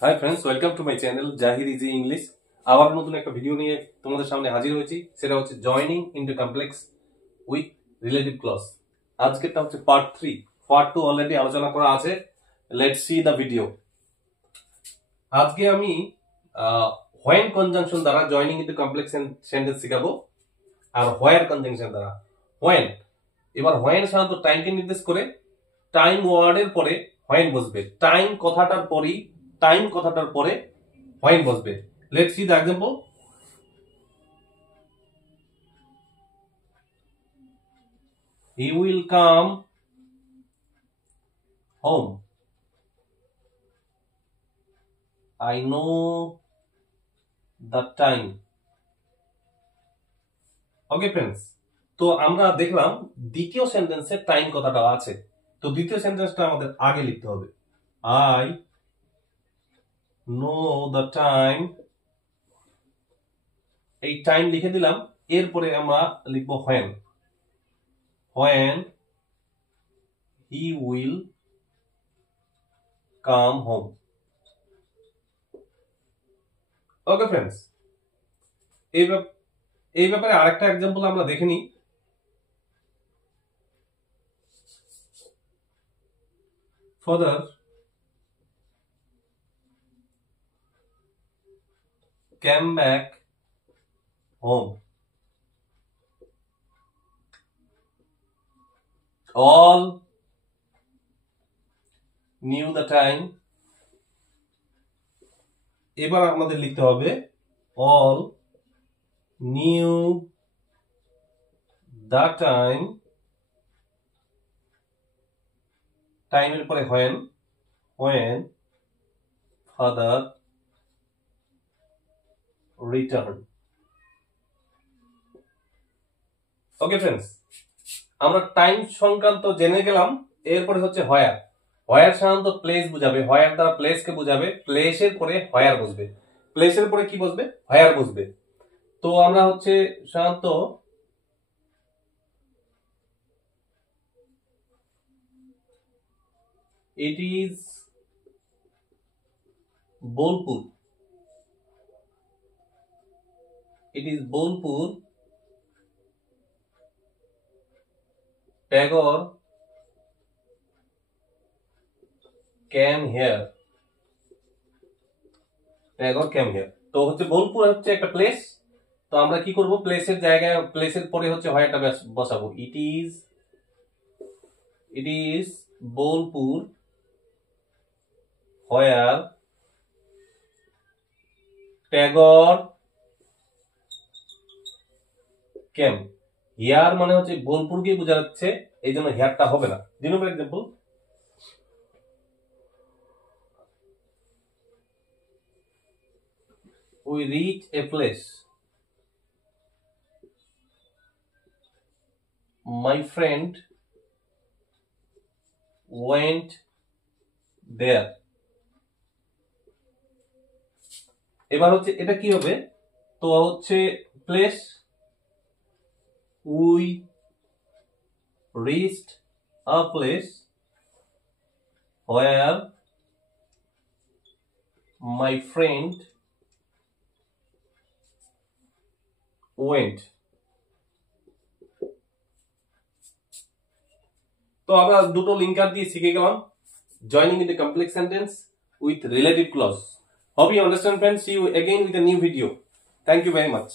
High friends, welcome to my channel Zahir easy English. আবার নতুন একটা ভিডিও নিয়ে তোমাদের সামনে হাজির হয়েছি। সেটা হচ্ছে joining into complex with relative clause. আজকেরটা হচ্ছে পার্ট 3। পার্ট 2 অলরেডি আলোচনা করা আছে। Let's see the video. আজকে আমি হোয়েন কনজাংশন দ্বারা জয়নিং ইনটু কমপ্লেক্স সেন্টেন্স শিখাবো, আর হোয়ার কনজাংশন দ্বারা হোয়েন। এবার হোয়েন সাধারণত টাইমকে নির্দেশ করে। টাইম ওয়ার্ডের পরে হোয়েন বসবে। টাইম কথাটার পরে হোয়েন বসবে। Let's see the example. He will come home. I know the time. Okay friends, তো আমরা দেখলাম দ্বিতীয় সেন্টেন্সে টাইম কথাটা আছে। তো দ্বিতীয় সেন্টেন্সটা আমাদের আগে লিখতে হবে। I know the time। এই টাইম লিখে দিলাম, এরপরে আমরা লিখবো when। When he will come home. Okay friends, এই ব্যাপারে আরেকটা এক্সাম্পল আমরা দেখে নিই। Father came back home. All knew the time। এবার আমাদের লিখতে হবে all knew the time। টাইমের পরে when father returned। Okay friends, আমরা টাইম সংক্রান্ত জেনে গেলাম। এরপরে হচ্ছে হোয়ার। হোয়ার সাধারণত প্লেস বুঝাবে। হোয়ার দ্বারা প্লেসকে বুঝাবে। প্লেসের পরে হোয়ার বসবে। প্লেসের পরে কি বসবে? হোয়ার বসবে। তো আমরা হচ্ছে সাধারণত it is Bolpur. it is Bolpur. Tagore came here। Tagore came here। তো হচ্ছে বোলপুর হচ্ছে একটা প্লেস। তো আমরা কি করব? প্লেসের জায়গায় প্লেসের পরে হচ্ছে হোয়ারটা বসাবো। it is Bolpur where Tagore came। Here মানে হচ্ছে বোলপুরকে বোঝা যাচ্ছে, এই জন্য হিয়ারটা হবে না। 2 নম্বর example. We reach a place। My friend went there। এবার হচ্ছে এটা কি হবে? তো হচ্ছে place we reached a place where my friend went। তো আমরা দুটো লিঙ্কার দিয়ে শিখে গেলাম joining in the complex sentence with relative clause. Hope you understand, friends. See you again with a new video. Thank you very much.